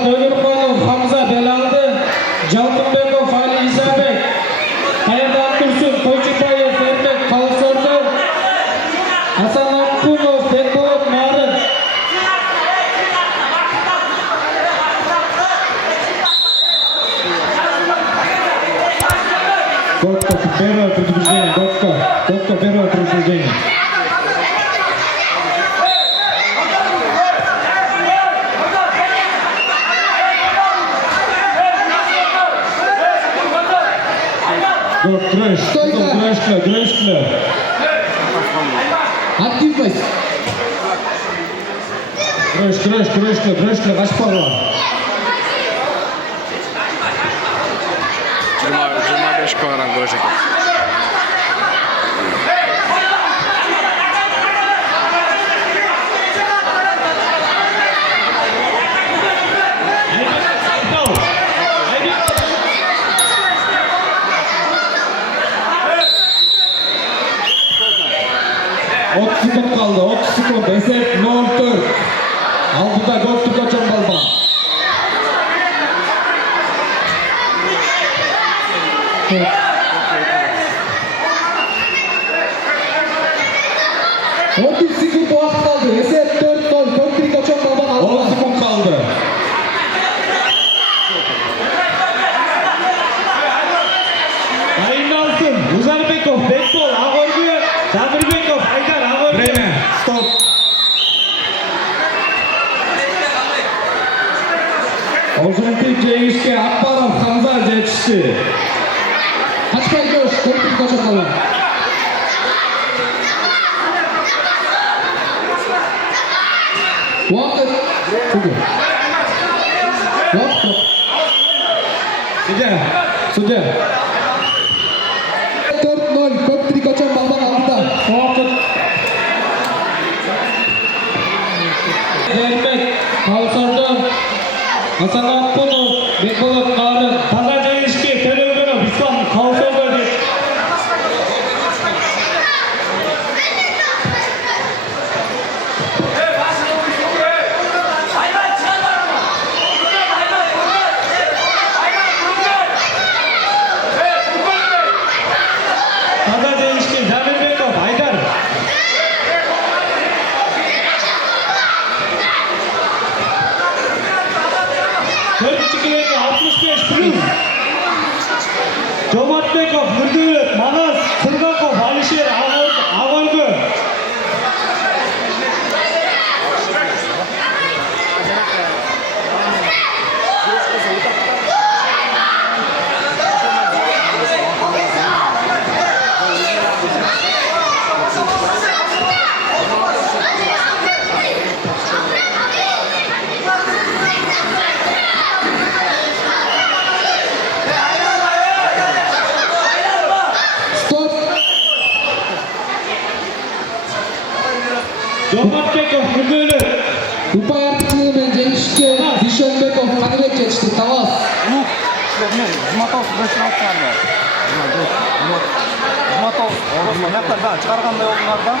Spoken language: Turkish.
Ömürkonov Hamza Belaldi, Jaltınbekov Ali İzabek, Hayat Tursun Koyçupayev Fermek Kalsordu, Hasan Akpunov Bekbolot Narın. Готко, первое предупреждение, Готко, первое предупреждение. Güreşle. Aktifность. Güreşle, kaç para var? 25 kilogram güreşe. Sekund kaldı. 30 sekund. Eser 04. Altıda Göktürk Koçan Balban. ...30 sekund vakit kaldı. Eser 4-0. Göktürk Koçan Balban. 10 sekund kaldı. Ayınlansın. Uzarbekov, Bekbol, Ağorgu, Sabirbekov, Haydar, Ağorgu. Время. Stop. Ozuntik Cengiz'e Akbarov, Hamza жетişti. Kaçmay göz, Göktürk Koçan Balban. Vakit. Vakit. Судья. 4-0 Göktürk Koçan Balban aldılar. Vakit. Vermek, Kalsordu, Hasan Akpunov, Bekbolot Narın, Taza Cengiz'e Televizyonu, İslam, Kalsordu. Taza Cengiz'e Sabirbekov, Haydar. Dördüncü kilometre 65 plus. Jomatbekov, Nurgülüt, Manas, Sırgakov, Alişer, Ağorgu. Jomatbekov, Nurgülüt. Upay artıklığымен Cengiz'e Dişönbekov, Kanibek geçti. Tavas. Жұматау күресін алып шығарды. Жұматау. Мына жақтан шығарғандай олдыңдар да.